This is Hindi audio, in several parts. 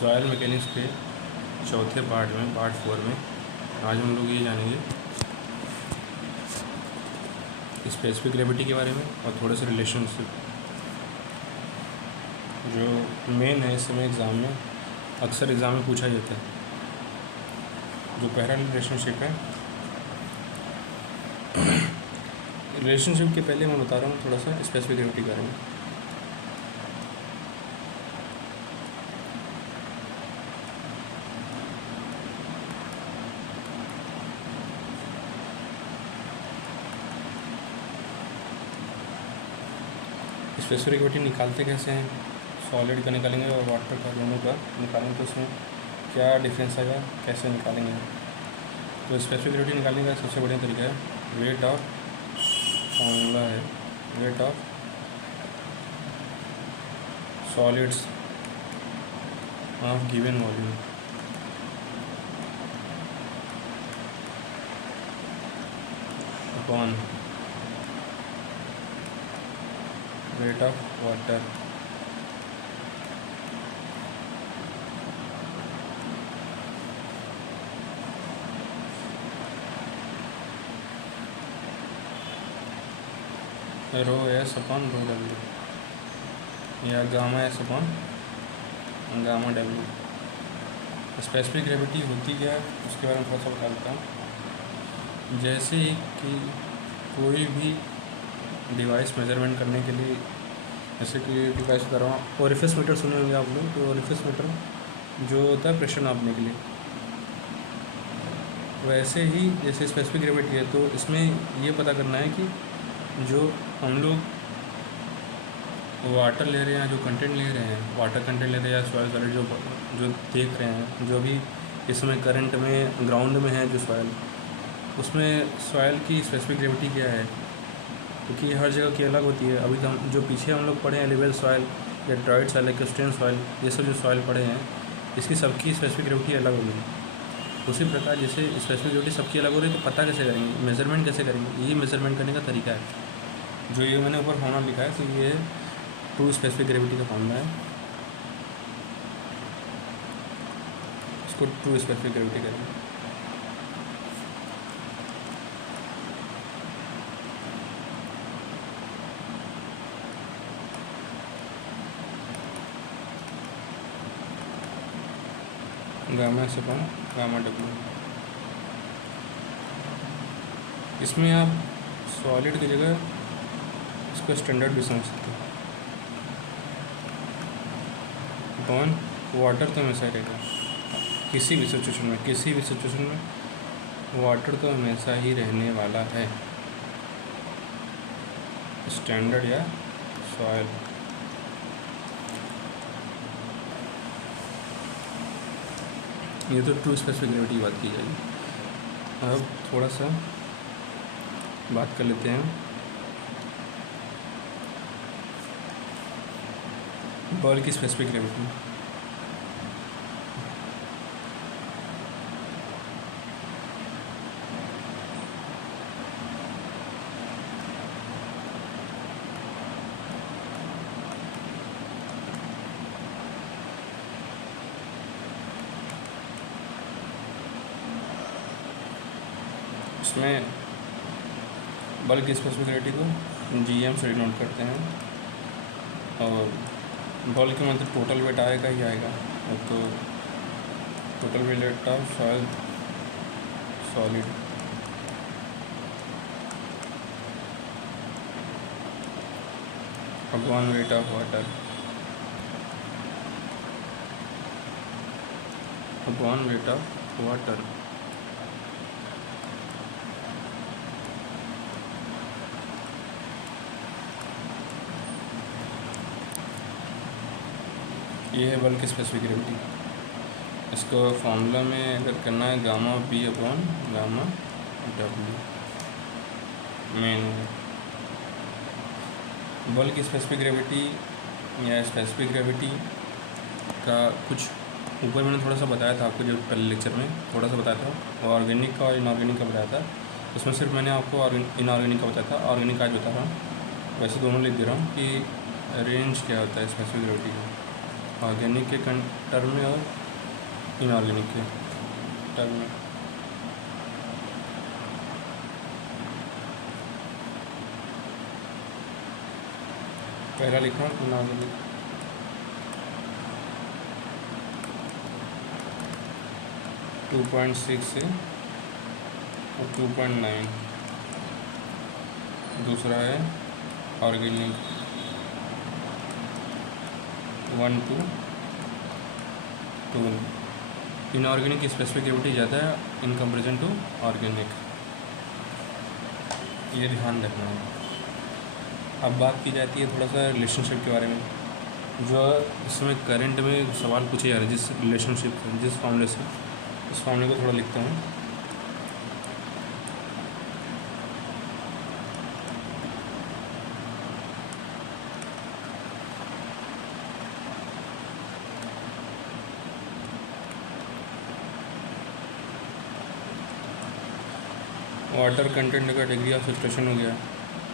सॉयल मैकेनिक्स के चौथे पार्ट में, पार्ट 4 में आज हम लोग ये जानेंगे स्पेसिफिक ग्रेविटी के बारे में और थोड़े से रिलेशनशिप जो मेन है इस समय एग्ज़ाम में, अक्सर एग्ज़ाम में पूछा जाता है। जो पहला रिलेशनशिप है, रिलेशनशिप के पहले मैं बता रहा हूँ थोड़ा सा स्पेसिफिक ग्रेविटी के बारे में। स्पेसिफिक ग्रेविटी निकालते कैसे हैं? सॉलिड का निकालेंगे और वाटर का, दोनों का निकालेंगे तो उसमें क्या डिफरेंस आएगा, कैसे निकालेंगे? तो स्पेसिफिक ग्रेविटी निकालने का सबसे बढ़िया तरीका है रेट ऑफ, फॉर्मूला है rate of solids of given volume upon rate of water rho s upon rho डब्ल्यू या गामा एस अपॉन गामा डब्ल्यू। स्पेसिफिक ग्रेविटी होती क्या है उसके बारे में थोड़ा सा बता देता हूँ। जैसे कि कोई भी डिवाइस मेजरमेंट करने के लिए, जैसे कि डिवाइस बता रहा हूँ, ओरिफिस मीटर सुने होंगे आप लोग। तो ओरिफिस मीटर जो होता है प्रेशर नापने के लिए, वैसे ही जैसे स्पेसिफिक ग्रेविटी है तो इसमें ये पता करना है कि जो हम लोग वाटर ले रहे हैं, जो कंटेंट ले रहे हैं, वाटर कंटेंट ले रहे हैं या सॉइल सॉलिड जो देख रहे हैं, जो भी इसमें करंट में ग्राउंड में है जो सॉइल, उसमें सॉइल की स्पेसिफिक ग्रेविटी क्या है, क्योंकि हर जगह की अलग होती है। अभी तो हम जो पीछे हम लोग पढ़े हैं एलिवेल सॉइल या ड्राइड सॉइल या क्रिस्टल सॉइल, ये सब जो सॉइल पढ़े हैं इसकी सबकी स्पेसिफिक ग्रेविटी अलग होगी। उसी प्रकार जैसे स्पेसिफिक ग्रेविटी सबकी अलग हो रही है तो पता कैसे करेंगे, मेजरमेंट कैसे करेंगे? ये मेजरमेंट करने का तरीका है जो ये मैंने ऊपर फॉर्मूला लिखा है। तो ये ट्रू स्पेसिफिक ग्रेविटी का फॉर्मूला है, इसको ट्रू स्पेसिफिक ग्रेविटी कहते हैं। गामा से अपॉन गामा डब्ल्यू। इसमें आप सॉलिड की जगह इसको स्टैंडर्ड भी समझ सकते हैं। अपॉन वाटर तो हमेशा रहेगा, किसी भी सिचुएशन में वाटर तो हमेशा ही रहने वाला है, स्टैंडर्ड या सॉइल। ये तो ट्रू स्पेसिफिक ग्रेविटी की बात की जाएगी। अब थोड़ा सा बात कर लेते हैं बॉल की स्पेसिफिक ग्रेविटी। इसमें बल की स्पेसिफिक ग्रेविटी को जीएम से डिनोट करते हैं और बॉल के मतलब टोटल वेट आएगा ही आएगा। तो total weight of solid upon weight of water upon weight of water. ये है बल की स्पेसिफिक ग्रेविटी। इसको फॉर्मूला में अगर करना है gamma B upon gamma W मेन है। बल की स्पेसिफिक ग्रेविटी या स्पेसिफिक ग्रेविटी का कुछ ऊपर मैंने थोड़ा सा बताया था आपको, जो पहले लेक्चर में थोड़ा सा बताया था, ऑर्गेनिक का और इनऑर्गेनिक का बताया था। उसमें सिर्फ मैंने आपको इनऑर्गेनिक का बताया था, ऑर्गेनिक आज बता रहा हूँ। वैसे दोनों लिख दे रहा हूँ कि रेंज क्या होता है स्पेसिफिक ग्रेविटी का। ऑर्गेनिक के टर्म में और इनऑर्गेनिक के टर्म में। पहला लिखा हूँ इनऑर्गेनिक, टू 2.6 से और 2.9। दूसरा है ऑर्गेनिक 1 to 2। इनऑर्गेनिक की स्पेसिफिक ग्रेविटी ज़्यादा है इन कंपेरिजन टू ऑर्गेनिक, ये ध्यान रखना है। अब बात की जाती है थोड़ा सा रिलेशनशिप के बारे में, जो इसमें करंट में सवाल पूछे जा रहे हैं जिस रिलेशनशिप से, जिस फॉर्मूले से। इस फॉर्मूले को थोड़ा लिखता हूँ। वाटर कंटेंट का डिग्री ऑफ सैचुरेशन हो गया,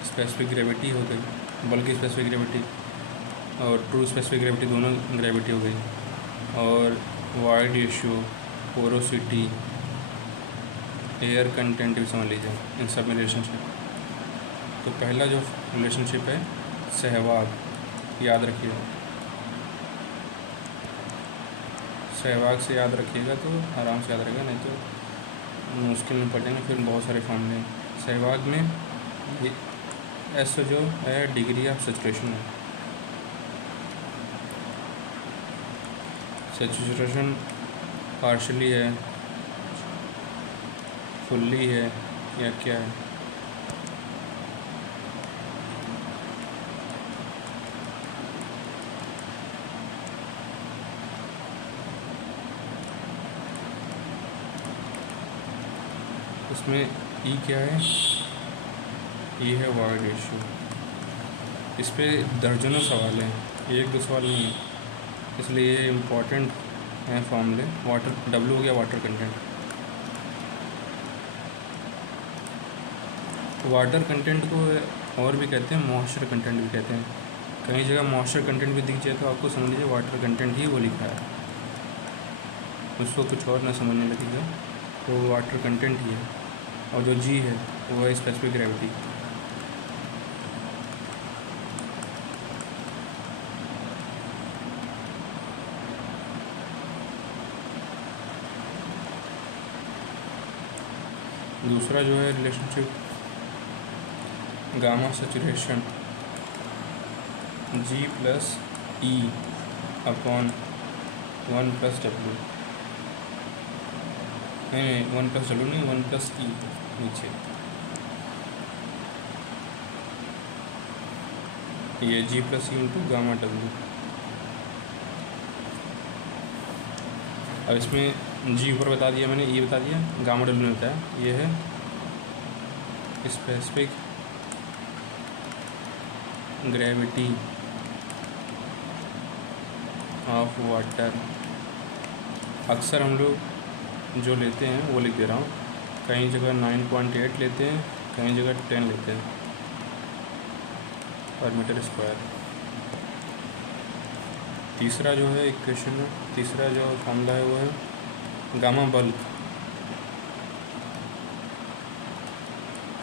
स्पेसिफिक ग्रेविटी हो गई, बल्कि स्पेसिफिक ग्रेविटी और ट्रू स्पेसिफिक ग्रेविटी दोनों ग्रेविटी हो गई, और void ratio, porosity, air content भी समझ लीजिए इन सब में रिलेशनशिप। तो पहला जो रिलेशनशिप है सहवाग, याद रखिएगा, सहवाग से याद रखिएगा तो आराम से याद रहेगा, नहीं तो मुश्किल में पड़ेंगे फिर बहुत सारे फॉर्मूले। सहवाग में एस जो है डिग्री ऑफ सैचुरेशन है। सैचुरेशन पार्शली है, फुल्ली है, या क्या है? इसमें ई क्या है? ई है वाइड रेशियो। इस पे दर्जनों सवाल हैं, एक दो सवाल नहीं है, इसलिए ये इम्पोर्टेंट है फॉर्मूले। वाटर डब्ल्यू हो गया वाटर कंटेंट। वाटर कंटेंट को और भी कहते हैं मॉइस्चर कंटेंट भी कहते हैं। कई जगह मॉइस्चर कंटेंट भी दिख जाए तो आपको समझ लीजिए वाटर कंटेंट ही वो लिखा है, उसको कुछ और ना समझने लगेगा तो वाटर कंटेंट ही है। और जो जी है वो है स्पेसिफिक ग्रेविटी। दूसरा जो है relationship gamma saturation, G plus e upon 1 plus डब्ल्यू, नहीं 1 प्लस डब्ल्यू नहीं, 1 प्लस ई नीचे, ये G plus e into gamma डब्ल्यू। अब इसमें जी ऊपर बता दिया मैंने, ई बता दिया, गामा डब्ल्यू होता है। ये है स्पेसिफिक ग्रेविटी ऑफ वाटर। अक्सर हम लोग जो लेते हैं वो लिख दे रहा हूँ, कई जगह 9.8 लेते हैं, कई जगह 10 लेते हैं पर मीटर स्क्वायर। तीसरा जो है इक्वेशन में, तीसरा जो फॉर्मूला है वो है गामा बल्क।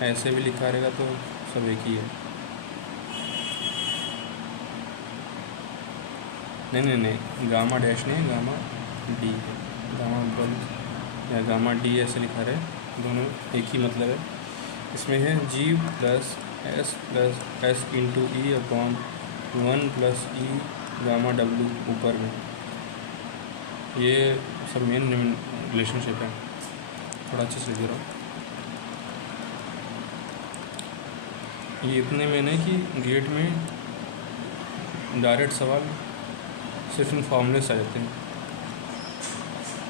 ऐसे भी लिखा रहेगा तो सब एक ही है। नहीं, गामा डैश नहीं, गामा डी है। गामा बल्क या गामा डी ऐसे लिखा रहे, दोनों एक ही मतलब है। इसमें है G plus s into e upon 1 plus e gamma डब्ल्यू ऊपर में। ये सब मेन रिलेशनशिप है, थोड़ा अच्छे से लिख रहा हूँ। ये इतने में नहीं कि गेट में डायरेक्ट सवाल सिर्फ इन फॉर्मूले से आ जाते हैं,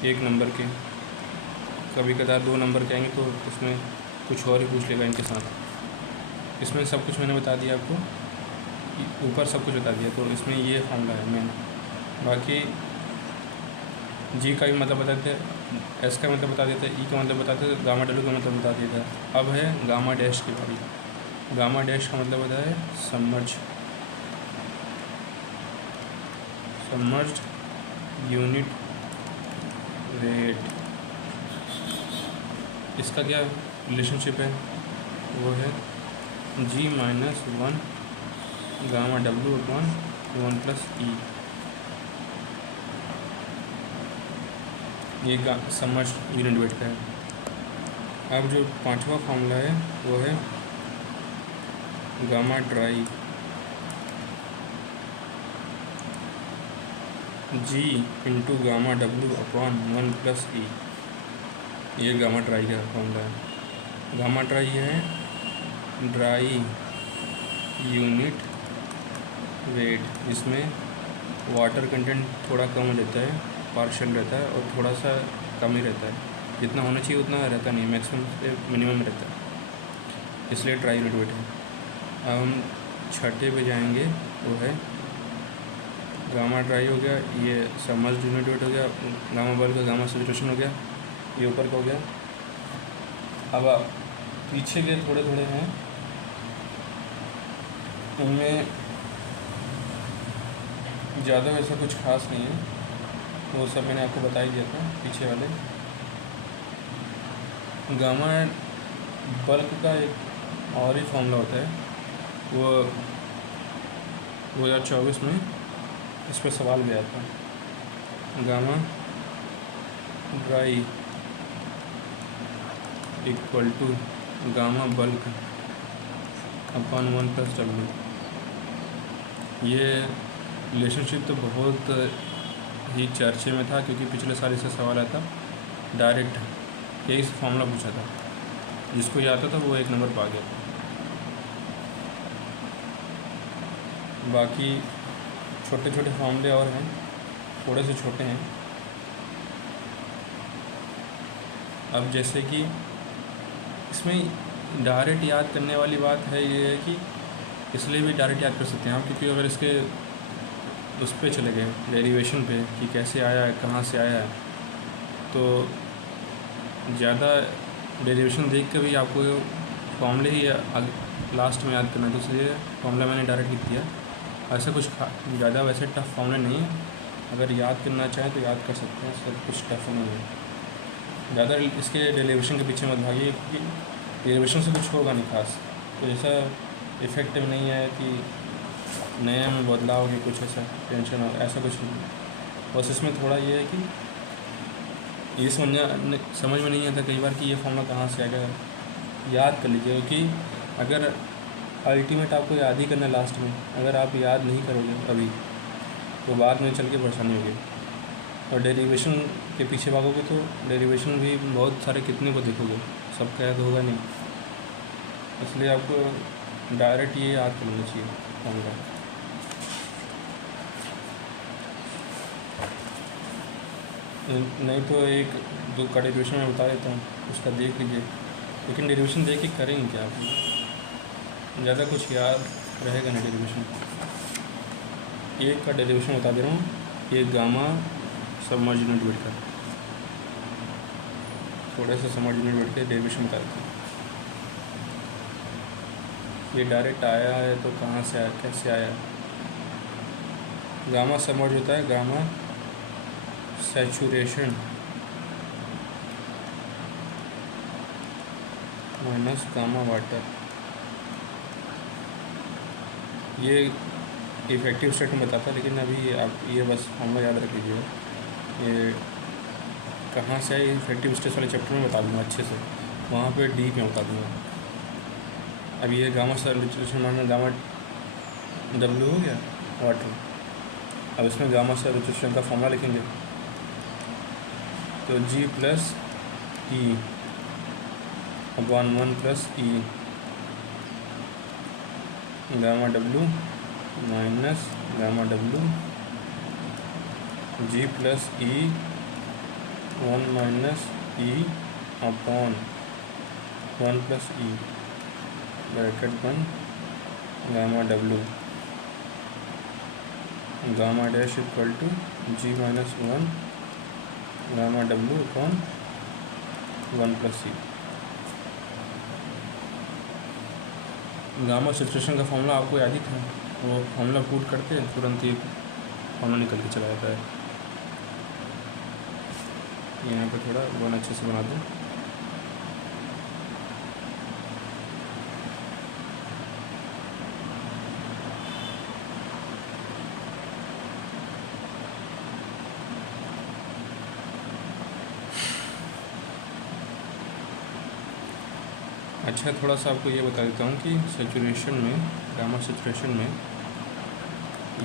1 नंबर के, कभी कदार 2 नंबर के आएंगे तो उसमें कुछ और ही पूछ लेगा इनके साथ। इसमें सब कुछ मैंने बता दिया आपको, ऊपर सब कुछ बता दिया, तो इसमें ये फॉर्मूला है मेन। बाकी जी का भी मतलब बता देते, एस का मतलब बता देते, ई का मतलब बताते, गामा डब्ल्यू का मतलब बता देता। अब है गामा डैश की बारी। गामा डैश का मतलब होता है सबमर्ज्ड यूनिट वेट, इसका क्या रिलेशनशिप है, वो है G - 1 gamma W upon 1 plus E। ये समर्ज्ड यूनिट वेट का है। अब जो पांचवा फार्मूला है वो है gamma dry G into gamma W upon 1 plus E। ये गामा ड्राई का फार्मूला है। गामा ड्राई है ड्राई यूनिट वेट, जिसमें वाटर कंटेंट थोड़ा कम रहता है, पार्शियल रहता है, और थोड़ा सा कम ही रहता है। जितना होना चाहिए उतना रहता नहीं, मैक्सिमम से मिनिमम रहता है, इसलिए ड्राई यूनिट वेट है। अब हम छठे पे जाएंगे, वो है गामा ड्राई हो गया, ये सबमर्ज्ड यूनिट वेट हो गया, गामा बल्क का गामा सैचुरेशन हो गया, ये ऊपर का हो गया। अब आप पीछे के थोड़े थोड़े हैं, उनमें ज़्यादा वैसा कुछ खास नहीं है, वो सब मैंने आपको बता ही दिया था पीछे वाले। गामा बल्क का एक और ही फॉर्मूला होता है, वो 2024 में इस पर सवाल भी आया था। Gamma dry equal to gamma bulk upon 1 plus W। ये रिलेशनशिप तो बहुत ही चर्चे में था, क्योंकि पिछले साल इससे सवाल आया था, डायरेक्ट यही फॉर्मूला पूछा था, जिसको याद था वो 1 नंबर पा गया। बाकी छोटे छोटे फॉर्मूले और हैं, थोड़े से छोटे हैं। अब जैसे कि इसमें डायरेक्ट याद करने वाली बात है, ये है कि इसलिए भी डायरेक्ट याद कर सकते हैं हम, क्योंकि अगर इसके उस पर चले गए डेरिवेशन पे कि कैसे आया है, कहाँ से आया है, तो ज़्यादा डेरिवेशन देख के भी आपको फॉर्मूले ही लास्ट में याद करना है, तो इसलिए फॉर्मूला मैंने डायरेक्ट लिख दिया। ऐसा कुछ ज़्यादा वैसे टफ फॉर्मूला नहीं है, अगर याद करना चाहें तो याद कर सकते हैं, सब कुछ टफ नहीं है। ज़्यादा इसके डेरिवेशन के पीछे मत भागिए, क्योंकि डेरिवेशन से कुछ होगा नहीं खास, तो ऐसा इफेक्टिव नहीं है कि नया में बदलाव कि कुछ ऐसा टेंशन हो, ऐसा कुछ नहीं। बस इसमें थोड़ा ये है कि ये समझ में नहीं आता कई बार कि ये फॉर्मूला कहाँ से आ गया। याद कर लीजिए, क्योंकि अगर अल्टीमेट आपको याद ही करना लास्ट में, अगर आप याद नहीं करोगे अभी तो बाद में चल के परेशानी होगी। और डेरिवेशन के पीछे भागोगे तो डेरिवेशन भी बहुत सारे कितने को देखोगे, सबका याद होगा नहीं, इसलिए आपको डायरेक्ट ये याद कर लेना चाहिए फॉर्मूला। नहीं तो एक दो का डेरिवेशन मैं बता देता हूँ, उसका देख लीजिए, लेकिन डेरिवेशन देख के करेंगे क्या आप, ज़्यादा कुछ याद रहेगा ना डेरिवेशन। एक का डेरिवेशन बता दे रहा हूँ, ये गामा सबमर्ज्ड यूनिट वेट का, थोड़ा सा सबमर्ज्ड यूनिट वेट के डेरिवेशन बता देते हैं। ये डायरेक्ट आया है तो कहाँ से आया, कैसे आया। गामा सबमर्ज्ड होता है gamma saturation minus gamma water. ये इफेक्टिव स्टेट में बताता है, लेकिन अभी आप ये बस फॉर्मूला याद रख लीजिए। ये कहाँ से है, इफेक्टिव स्टेट वाले चैप्टर में बता दूँगा अच्छे से, वहाँ पे डीप में बता दूँगा। अब ये gamma saturation minus gamma W हो गया वाटर। अब इसमें गामा सैचुरेशन का फॉर्मूला लिखेंगे, तो G plus E upon 1 plus E gamma W minus gamma W G plus E 1 minus E upon 1 plus E bracket one gamma W gamma dash equal to G minus 1 gamma W upon 1 plus E। Gamma saturation का फॉर्मूला आपको याद ही था, वो फॉर्मूला पुट करके तुरंत ही फॉर्मूला निकल के चला जाता है। यहाँ पे थोड़ा वन अच्छे से बना दूँ। अच्छा, थोड़ा सा आपको ये बता देता हूँ कि सेचुरेशन में, गामा सेचुरेशन में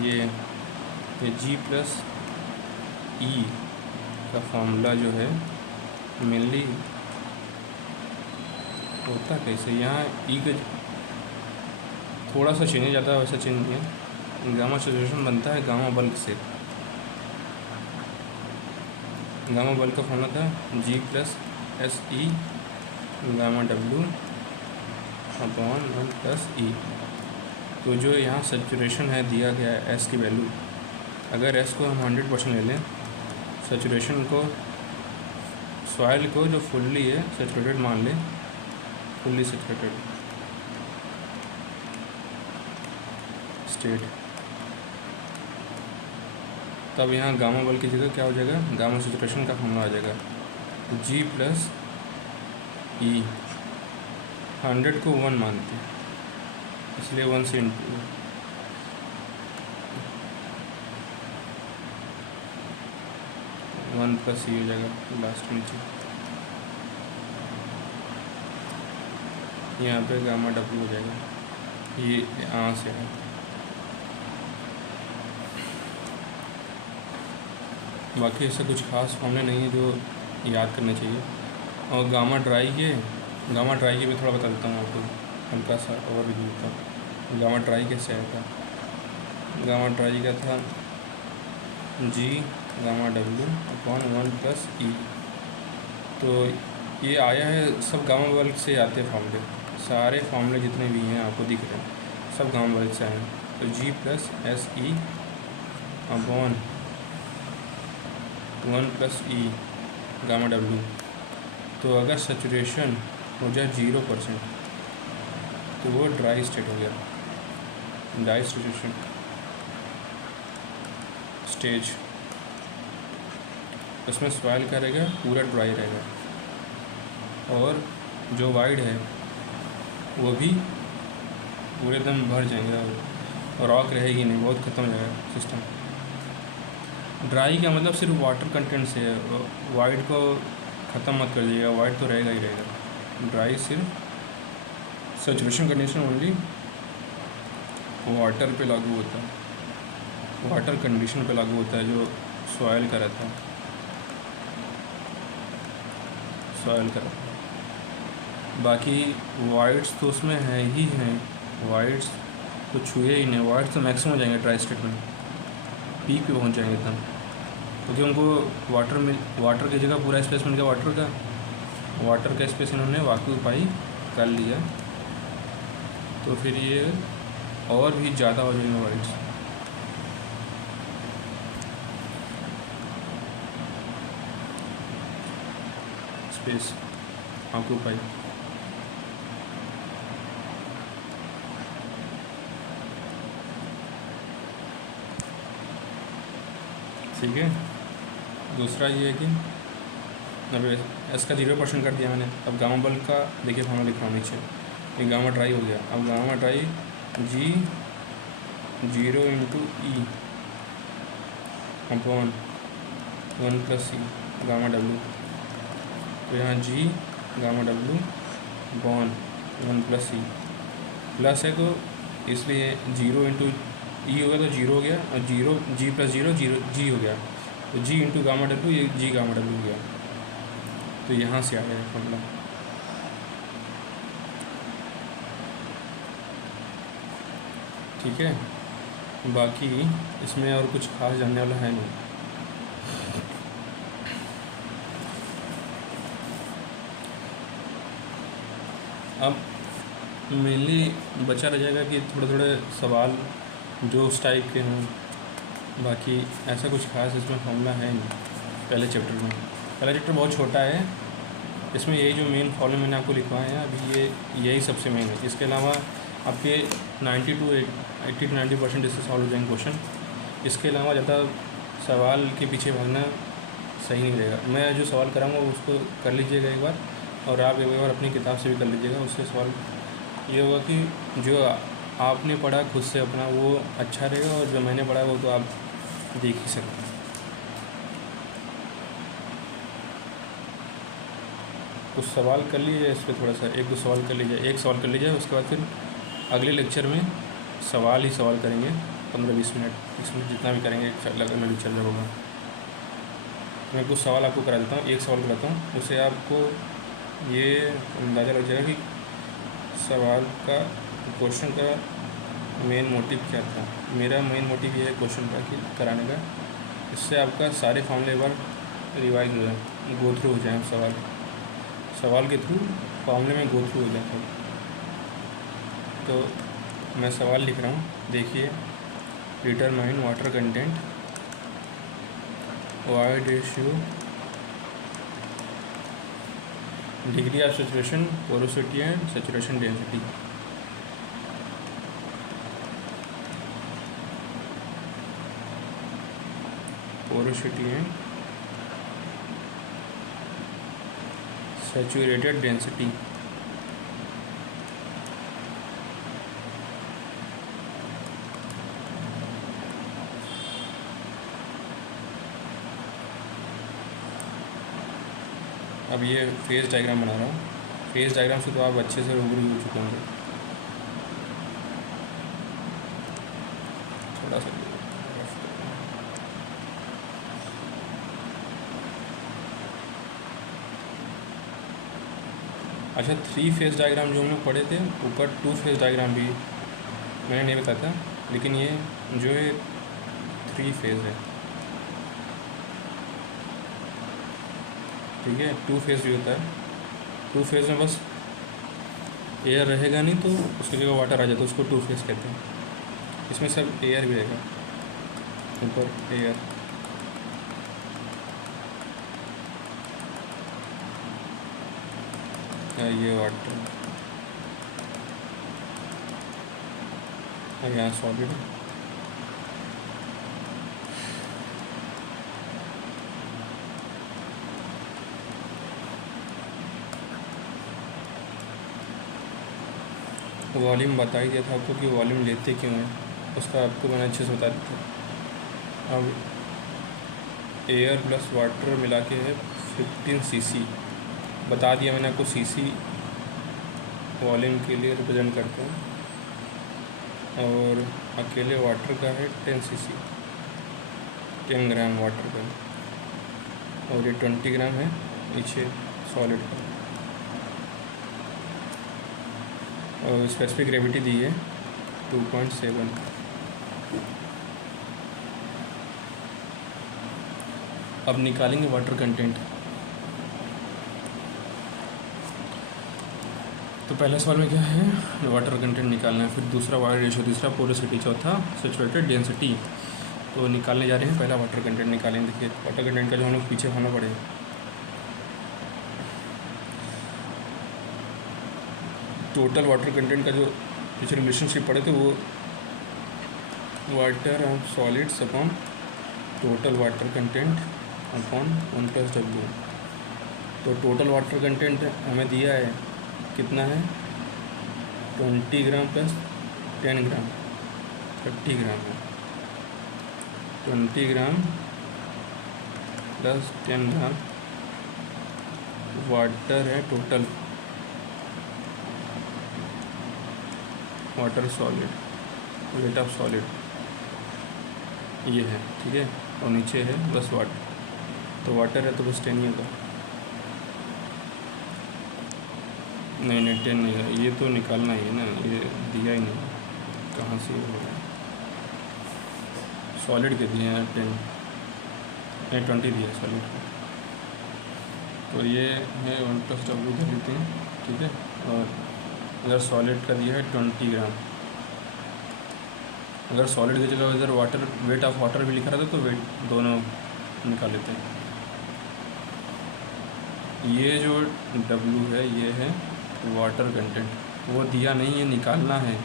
ये G प्लस ई का फॉर्मूला जो है मेनली होता कैसे, यहाँ ई का थोड़ा सा चेंज जाता है, वैसा चेंज नहीं है। गामा सेचुरेशन बनता है गामा बल्क से। गामा बल्क का फॉर्मूला था G plus s e gamma W upon 1 plus e. तो जो यहाँ सेचुरेशन है दिया गया है S की वैल्यू, अगर S को हम 100% ले लें, सेचुरेशन को, सॉइल को जो फुल्ली है सेचुरेटेड मान लें, फुल्ली सेचुरेटेड स्टेट, तब यहाँ गामा बल की जगह क्या हो जाएगा, गामा सेचुरेशन का फॉर्मूला आ जाएगा G प्लस ई। 100 को 1 मानते हैं, इसलिए 1 से इंटू 1 प्लस ई हो जाएगा लास्ट नीचे। यहाँ पे गामा W हो जाएगा, ये यहाँ से है। बाकी ऐसा कुछ खास फॉर्मूले नहीं है जो याद करने चाहिए। और गामा ड्राई के भी थोड़ा बता देता हूँ आपको, हल्का सा ओवरव्यू देता हूँ। गामा ड्राई कैसे आया था, गामा ड्राई का था G gamma W upon 1 plus e. तो ये आया है, सब गामा बल्क से आते हैं फॉर्मूले, सारे फॉर्मूले जितने भी हैं आपको दिख रहे हैं सब गामा बल्क से आए हैं। तो G प्लस एस ई upon 1 plus e gamma W। तो अगर सेचुरेशन हो जाए 0% तो वो ड्राई स्टेट हो गया, ड्राई सेचुरेशन स्टेज। उसमें सॉइल क्या रहेगा, पूरा ड्राई रहेगा, और जो वाइड है वो भी पूरे एकदम भर जाएंगे, और रॉक रहेगी नहीं, बहुत ख़त्म हो जाएगा सिस्टम। ड्राई का मतलब सिर्फ वाटर कंटेंट से है, वाइड को ख़त्म मत कर दीजिएगा, वाइड तो रहेगा ही रहेगा। ड्राई सिर्फ सेचुरेशन कंडीशन ओनली वाटर पे लागू होता है, वाटर कंडीशन पे लागू होता है जो सॉइल का रहता है, सॉइल का रहता है। बाकी वाइड्स तो उसमें है ही हैं, वाइड्स तो छुए ही नहीं, वाइड्स तो मैक्सिमम हो जाएंगे ड्राई स्टेट में, पीक पे पहुंच जाएंगे एकदम, क्योंकि उनको वाटर की जगह पूरा स्पेस मिल गया, वाटर का स्पेस इन्होंने ऑक्यूपाई कर लिया, तो फिर ये और भी ज़्यादा हो जाएंगे वाइड्स। स्पेस ऑक्यूपाई, ठीक है। दूसरा ये है कि अब इसका 0% कर दिया मैंने। अब गामा बल्क का देखिए फॉर्मूला लिख रहा हूँ नीचे, ये गामा ड्राई हो गया। अब gamma dry G 0 into e upon 1 plus e gamma W। तो यहाँ G gamma W upon 1 plus e, plus है तो इसलिए 0 इंटू ई हो गया तो 0 हो गया, और 0 G प्लस 0 G हो गया, तो G इंटू गामा W, ये G गामा W हो गया। तो यहाँ से आ गया फॉर्मूला। ठीक है, बाकी इसमें और कुछ खास जानने वाला है नहीं। अब मेनली बचा रह जाएगा कि थोड़े थोड़े सवाल जो उस टाइप के हों, बाकी ऐसा कुछ खास इसमें फॉर्मूला है नहीं पहले चैप्टर में। पहला चैप्टर बहुत छोटा है, इसमें यही जो मेन फॉर्मूले मैंने आपको लिखवाए हैं अभी, ये यही सबसे मेन है। इसके अलावा आपके 80 to 90% इससे सॉल्व हो जाएंगे क्वेश्चन। इसके अलावा ज़्यादा सवाल के पीछे भागना सही नहीं रहेगा। मैं जो सवाल कराऊंगा उसको कर लीजिएगा एक बार, और आप एक बार अपनी किताब से भी कर लीजिएगा। उससे सवाल ये होगा कि जो आपने पढ़ा खुद से अपना वो अच्छा रहेगा, और जो मैंने पढ़ा वो तो आप देख ही सकते हैं। कुछ सवाल कर लीजिए इस पर, थोड़ा सा एक दो सवाल कर लीजिए, एक सवाल कर लीजिए, उसके बाद फिर अगले लेक्चर में सवाल ही सवाल करेंगे 15-20 मिनट, 30 मिनट जितना भी करेंगे अगला लेक्चर जब होगा। मैं कुछ सवाल आपको करा देता हूँ, एक सवाल कराता हूँ, उससे आपको ये अंदाज़ा लग जाएगा कि सवाल का क्वेश्चन का मेन मोटिव क्या था। मेरा मेन मोटिव ये है क्वेश्चन का कि कराने का, इससे आपका सारे फॉर्मूले एक बार रिवाइज हो जाए, गो थ्रू हो जाए, सवाल के थ्रू फॉर्मूले में गो थ्रू हो जाता है। तो मैं सवाल लिख रहा हूँ, देखिए, determine water content, void ratio, degree of saturation, porosity and saturation density. Porosity and saturated density. अब ये फेज डायग्राम बना रहा हूँ। फेज डायग्राम से तो आप अच्छे से रूबरू हो चुके होंगे। थोड़ा सा अच्छा, 3 फेज डायग्राम जो हम लोग पढ़े थे, ऊपर 2 फेज डायग्राम भी मैंने नहीं बताया था, लेकिन ये जो है 3 फेज है, ठीक है। 2 फेज भी होता है, 2 फेज में बस एयर रहेगा नहीं तो उसकी जगह वाटर आ जाता है, उसको 2 फेज कहते हैं। इसमें सब एयर भी रहेगा, ऊपर एयर, ये वाटर, यहाँ सॉलिड, वॉल्यूम बता ही दिया था आपको कि वॉल्यूम लेते क्यों हैं, उसका आपको मैंने अच्छे से बता दिया। अब एयर प्लस वाटर मिला के है 15 cc, बता दिया मैंने आपको, cc वॉल्यूम के लिए रिप्रेजेंट करते हैं, और अकेले वाटर का है 10 cc, 10 ग्राम वाटर का, और ये 20 ग्राम है पीछे सॉलिड का, और स्पेसिफिक ग्रेविटी दी है 2.7। अब निकालेंगे वाटर कंटेंट। तो पहले सवाल में क्या है, वाटर कंटेंट निकालना है, फिर दूसरा वाटर रेशियो, तीसरा पोरोसिटी, चौथा सैचुरेटेड डेंसिटी। तो निकालने जा रहे हैं, पहला वाटर कंटेंट निकालेंगे। देखिए वाटर कंटेंट का जो हम लोग पीछे होना पड़ेगा, टोटल वाटर कंटेंट का जो पीछे रिलेशनशिप पढ़े थे, वो water of solids upon total water content upon 1+W। तो टोटल वाटर कंटेंट हमें दिया है, कितना है, 20 ग्राम प्लस 10 ग्राम, 30 ग्राम है, 20 ग्राम प्लस 10 ग्राम वाटर है total, water solid, weight of solid ये है, ठीक है। और नीचे है बस वाटर, तो वाटर है तो बस 10 ही होगा, नहीं 10 नहीं है, ये तो निकालना ही है ना, ये दिया ही नहीं, कहाँ से होगा, सॉलिड के दिए हैं 10 नहीं 20 दिया सॉलिड का। तो ये है 1+W दे देते हैं, ठीक है। और अगर सॉलिड का दिया है 20 ग्राम, अगर सॉलिड की जगह इधर वाटर, वेट ऑफ वाटर भी लिखा रहता तो वेट दोनों निकाल लेते हैं। ये जो W है ये है वाटर कंटेंट, वो दिया नहीं है, निकालना है।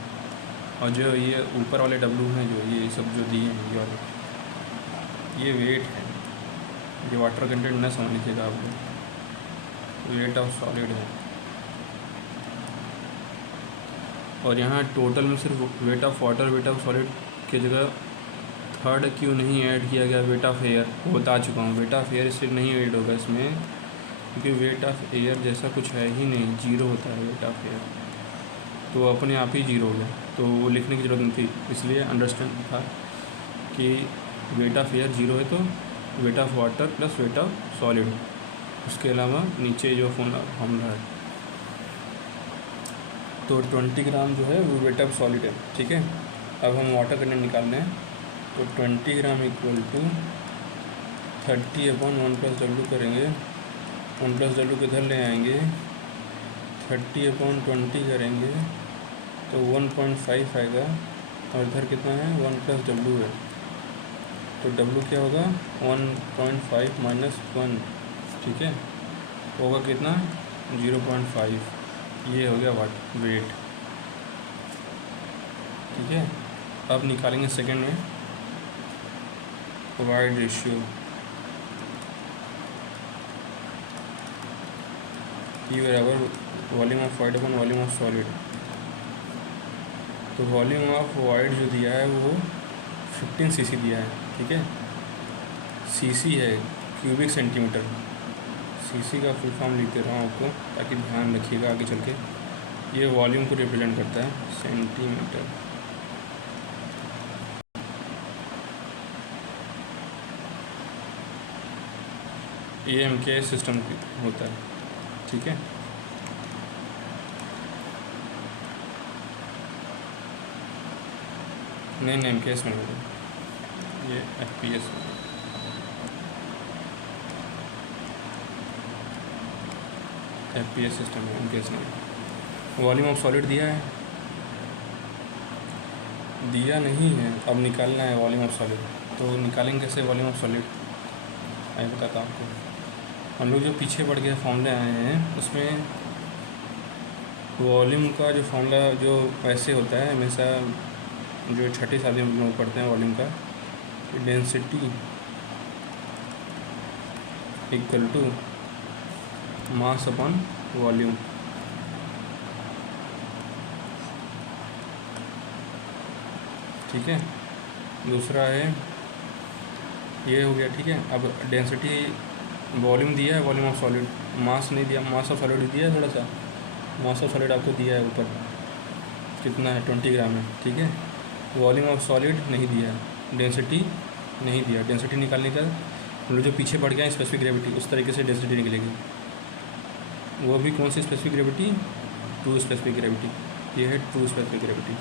और जो ये ऊपर वाले W हैं, जो ये सब जो दिए हैं, ये वाले, ये वेट है, ये वाटर कंटेंट न समझ लीजिएगा आप लोग, वेट ऑफ सॉलिड है। और यहाँ टोटल में सिर्फ weight of water, weight of solid की जगह थर्ड क्यों नहीं ऐड किया गया, वेट ऑफ एयर, वो बता चुका हूँ। वेट ऑफ एयर इसलिए नहीं ऐड होगा इसमें क्योंकि वेट ऑफ एयर जैसा कुछ है ही नहीं, जीरो होता है वेट ऑफ एयर, तो अपने आप ही जीरो हो गया, तो वो लिखने की ज़रूरत नहीं थी। इसलिए अंडरस्टैंड था कि वेट ऑफ एयर जीरो है तो weight of water plus weight of solid, उसके अलावा नीचे जो फॉर्मूला है तो 20 ग्राम जो है वो वेट ऑफ सॉलिड है। ठीक है, अब हम वाटर कंटेंट निकालना है तो 20 ग्राम इक्वल टू 30/1 + W करेंगे, 1 + W किधर ले आएंगे, 30/20 करेंगे तो 1.5 आएगा, और इधर कितना है 1 + W है, तो W क्या होगा 1.5 - 1, ठीक है, होगा कितना 0.5, ये हो गया वेट। ठीक है, अब निकालेंगे सेकेंड में वाइड रेशियो, P बराबर volume of wide upon volume of solid. तो वॉल्यूम ऑफ वाइड जो दिया है वो 15 cc दिया है। ठीक है, cc है क्यूबिक सेंटीमीटर, cc का फुल फॉर्म लिख दे रहा हूँ आपको ताकि ध्यान रखिएगा आगे चल के। ये वॉल्यूम को रिप्रेजेंट करता है सेंटीमीटर। ये MKS सिस्टम होता है। ठीक है, नहीं MKS में होगा, ये FPS में। FPS सिस्टम है, MKS नहीं। वॉल्यूम ऑफ सॉलिड दिया है, दिया नहीं है, अब निकालना है वॉल्यूम ऑफ सॉलिड। तो निकालेंगे कैसे वॉल्यूम ऑफ सॉलिड, मैं बताता हूँ आपको। हम लोग जो पीछे बढ़ गए फॉर्मूले आए हैं उसमें वॉल्यूम का जो फॉर्मूला जो वैसे होता है हमेशा, जो छठी साल हम लोग पढ़ते हैं वॉल्यूम का, density equal to mass upon volume. ठीक है, दूसरा है ये हो गया। ठीक है, अब डेंसिटी वॉल्यूम दिया है, वॉल्यूम ऑफ सॉलिड, मास नहीं दिया, मास ऑफ सॉलिड दिया है, थोड़ा सा मास ऑफ सॉलिड आपको दिया है ऊपर, कितना है 20 ग्राम है। ठीक है, वॉल्यूम ऑफ सॉलिड नहीं दिया है, डेंसिटी नहीं दिया। डेंसिटी निकालने का हम लोग जो पीछे बढ़ गया स्पेसिफिक ग्रेविटी, उस तरीके से डेंसिटी निकलेगी। वो भी कौन सी specific gravity, true specific gravity, ये है true specific gravity.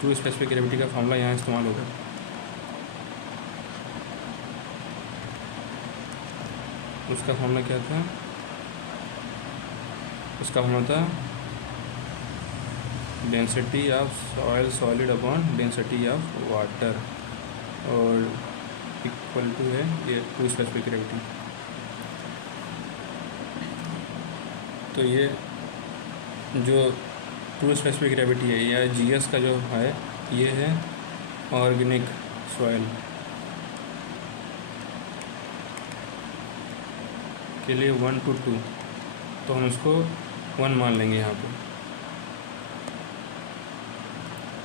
True specific gravity का फॉर्मूला यहाँ इस्तेमाल होगा। उसका फॉर्मूला क्या था, उसका फॉर्मूला था density of soil solid upon density of water, और इक्वल टू है ये ट्रू स्पेसिफिक ग्रेविटी। तो ये जो ट्रू स्पेसिफिक ग्रेविटी है या GS का जो है, ये है ऑर्गेनिक सॉइल के लिए 1 to 2, तो हम इसको 1 मान लेंगे यहाँ पे।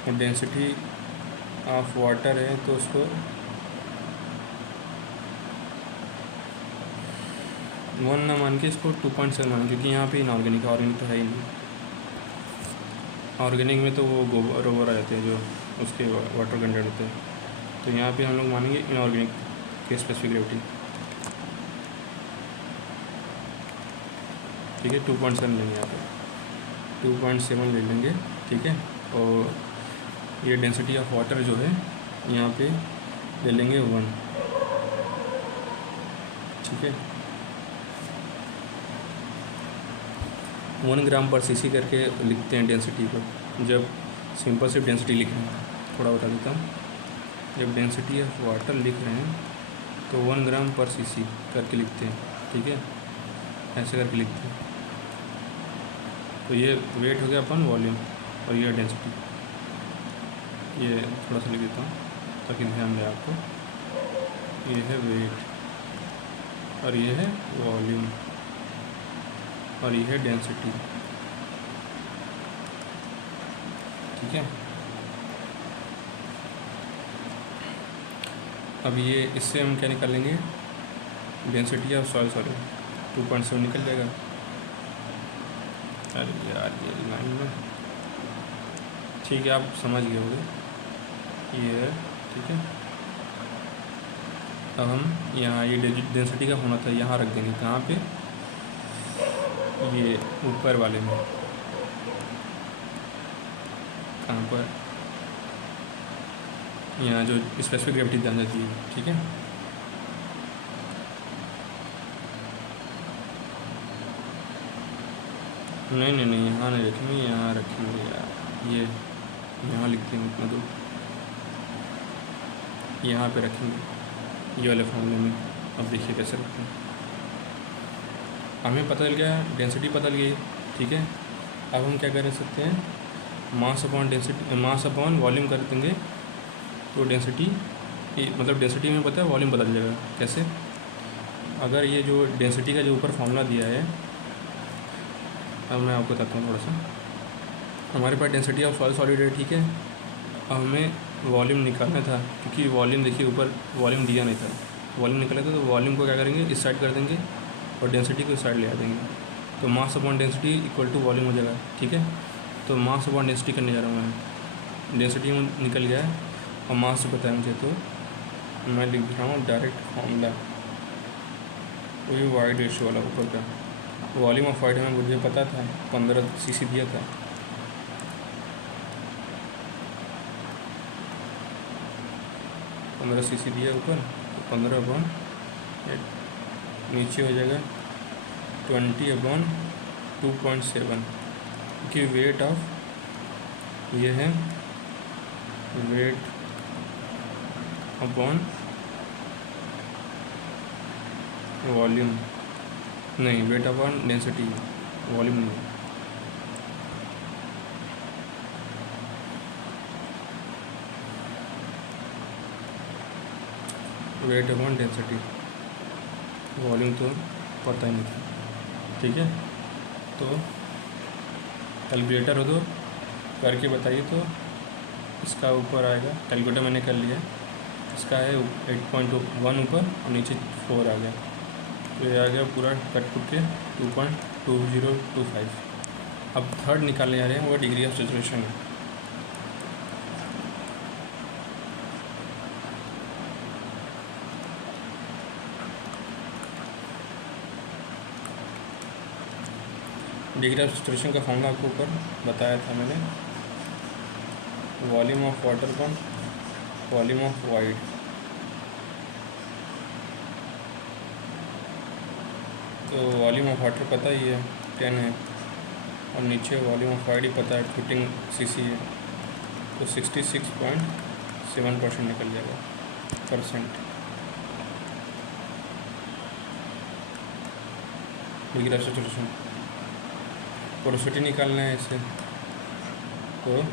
और डेंसिटी ऑफ वाटर है तो उसको 1 ना मान के इसको 2.7 मान, क्योंकि यहाँ पे इनऑर्गेनिक, ऑर्गेनिक तो है ही नहीं। ऑर्गेनिक में तो वो गोबर वोबर आ जाते हैं जो उसके वाटर कंटेंट होते हैं, तो यहाँ पे हम लोग मानेंगे इनऑर्गेनिक के स्पेसिफिक ग्रेविटी। ठीक है, 2.7 लेंगे यहाँ पे, 2.7 ले लेंगे। ठीक है, और ये डेंसिटी ऑफ वाटर जो है यहाँ पे ले लेंगे 1। ठीक है, 1 ग्राम पर cc करके लिखते हैं डेंसिटी को। जब सिंपल सिर्फ डेंसिटी लिख रहे हैं, थोड़ा बता देता हूँ, जब डेंसिटी ऑफ वाटर लिख रहे हैं तो 1 ग्राम पर cc करके लिखते हैं। ठीक है, ऐसे करके लिखते हैं। तो ये वेट हो गया अपन वॉल्यूम, और ये डेंसिटी, ये थोड़ा सा लिख देता हूँ ताकि ध्यान दें आपको। ये है वेट, और ये है वॉल्यूम, और ये है डेंसिटी। ठीक है, अब ये इससे हम क्या निकालेंगे, डेंसिटी ऑफ सॉइल सॉलिड 2.7 निकल जाएगा। अरे यार ये लाइन में, ठीक है, आप समझ गए होंगे ये है। ठीक है, अब हम यहाँ ये डेंसिटी का होना था यहाँ रख देंगे, कहाँ पे, ये ऊपर वाले में, कहाँ पर, यहाँ जो स्पेसिफिक ग्रेविटी ध्यान देती है। ठीक है, नहीं नहीं नहीं, यहाँ नहीं रखेंगे, यहाँ रखेंगे यार, ये यहाँ लिख देंगे इतना दो, यहाँ पे रखेंगे ये वाले फॉर्मूले में। अब देखिए कैसे रखते हैं, हमें पता चल गया, डेंसिटी पता चल गई। ठीक है, अब हम क्या कर सकते हैं, मास अपॉन डेंसिटी, मास अपॉन वॉल्यूम कर देंगे, तो डेंसिटी मतलब डेंसिटी में पता है, वॉल्यूम बदल जाएगा। कैसे, अगर ये जो डेंसिटी का जो ऊपर फॉर्मूला दिया है, अब मैं आपको बताता हूँ थोड़ा सा। हमारे पास डेंसिटी ऑफ सॉलिड है। ठीक है, अब हमें वॉल्यूम निकालना था, क्योंकि वॉल्यूम देखिए ऊपर वॉल्यूम दिया नहीं था, वॉल्यूम निकाला था, तो वॉल्यूम को क्या करेंगे, इस साइड कर देंगे और डेंसिटी को इस साइड ले आ देंगे, तो mass upon density equal to volume हो जाएगा। ठीक है, तो मास अपॉन डेंसिटी करने जा रहा हूँ मैं, डेंसिटी निकल गया है और मास से पता है मुझे, तो मैं लिख रहा हूँ डायरेक्ट फॉर्मूला, वही वाइड रेशियो वाला ऊपर का। वॉल्यूम ऑफ वाइड हमें मुझे पता था 15 cc दिया था, cc दिया ऊपर, तो 15/8 नीचे हो जाएगा 20/2.7, क्योंकि वेट ऑफ ये है वेट अपॉन वॉल्यूम, नहीं वेट अपॉन डेंसिटी, वॉल्यूम नहीं। वेट अपॉन डेंसिटी, वॉल्यूम तो पता ही नहीं था। ठीक है, तो कैलकुलेटर हो तो करके बताइए, तो इसका ऊपर आएगा, कैलकुलेटर मैंने कर लिया, इसका है 8.1 ऊपर और नीचे 4 आ गया, तो ये आ गया पूरा कट कुट के 2.2025। अब थर्ड निकालने जा रहे हैं, वो डिग्री ऑफ सेचुरेशन है। डिग्री ऑफ सेचुरेशन का फॉर्मूला आपको ऊपर बताया था मैंने, volume of water upon volume of wide. तो वॉल्यूम ऑफ वाटर पता ही है 10 है, और नीचे वॉल्यूम ऑफ वाइड ही पता है 15 cc है, तो 66.7% निकल जाएगा percent. Degree of saturation, porosity निकालना है इसे, तो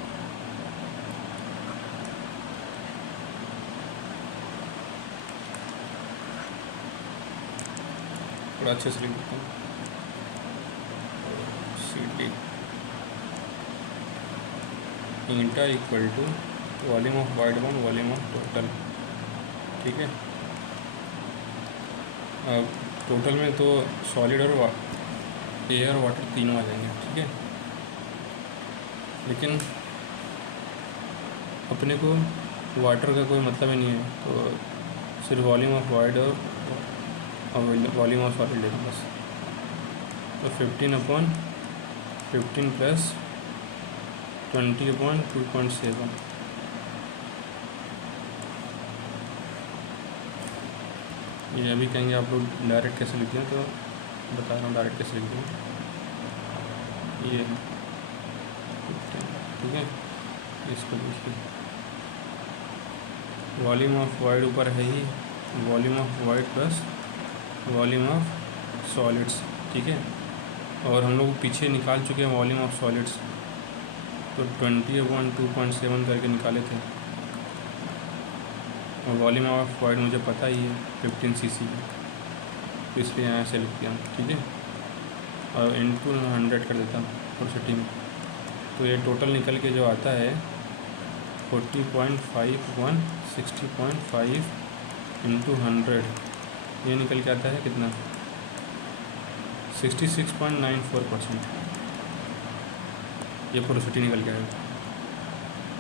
थोड़ा अच्छे से लिख देता हूँ, CT eta equal to volume of void one volume of total. ठीक है, अब टोटल में तो सॉलिड और एयर वाटर तीनों आ जाएंगे। ठीक है, लेकिन अपने को वाटर का कोई मतलब ही नहीं है, तो सिर्फ वॉल्यूम ऑफ वाइड और वॉल्यूम ऑफ सॉलिड लेना बस। तो 15/15 प्लस 20/2.7, ये अभी कहेंगे आप लोग डायरेक्ट कैसे लिखते हैं, तो बता रहा हूँ डायरेक्ट कैसे लिखते हैं। ये 15, ठीक है, इसको देखिए, वॉल्यूम ऑफ वाइड ऊपर है ही, volume of voids plus volume of solids. ठीक है, और हम लोग पीछे निकाल चुके हैं वॉल्यूम ऑफ सॉलिड्स, तो 20/2.7 करके निकाले थे। और वॉल्यूम ऑफ फ्लूइड मुझे पता ही है 15 cc है, तो इसलिए यहाँ से लिख दिया, ठीक है। और इंटू 100 कर देता हूँ पोरोसिटी में, तो ये टोटल निकल के जो आता है 40.51 60.5 इंटू 100, ये निकल के आता है कितना 66.94%, ये पोरोसिटी निकल के आएगा।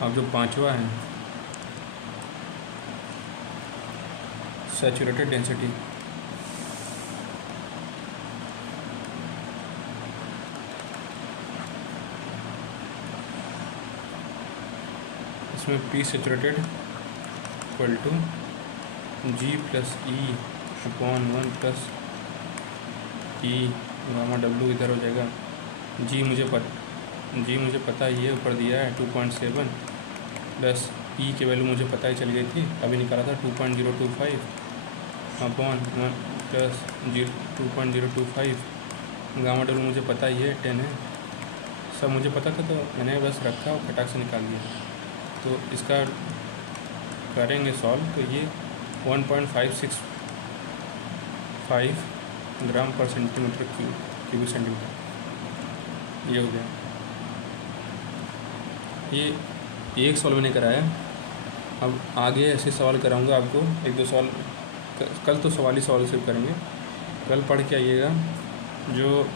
अब जो पांचवा है सैचुरेटेड डेंसिटी, इसमें P saturated equal to G+E/1 plus E gamma W इधर हो जाएगा। G मुझे पता ही है, ऊपर दिया है 2.7 प्लस E की वैल्यू मुझे पता ही चल गई थी, अभी निकाला था 2.025 अपॉन 1 प्लस 2.025 गामा W मुझे पता ही है 10 है, सब मुझे पता था, तो मैंने बस रखा और फटाक से निकाल दिया। तो इसका करेंगे सॉल्व, तो ये 1.565 ग्राम पर सेंटीमीटर क्यूबिक सेंटीमीटर ये हो गया। ये एक सवाल मैंने कराया, अब आगे ऐसे सवाल कराऊंगा आपको, एक दो सवाल कल तो सवाल ही सवाल सिर्फ करेंगे, कल पढ़ के आइएगा, जो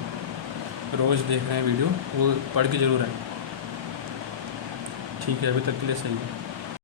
रोज़ देख रहे हैं वीडियो वो पढ़ के ज़रूर आए, ठीक है। अभी तक के लिए सही है।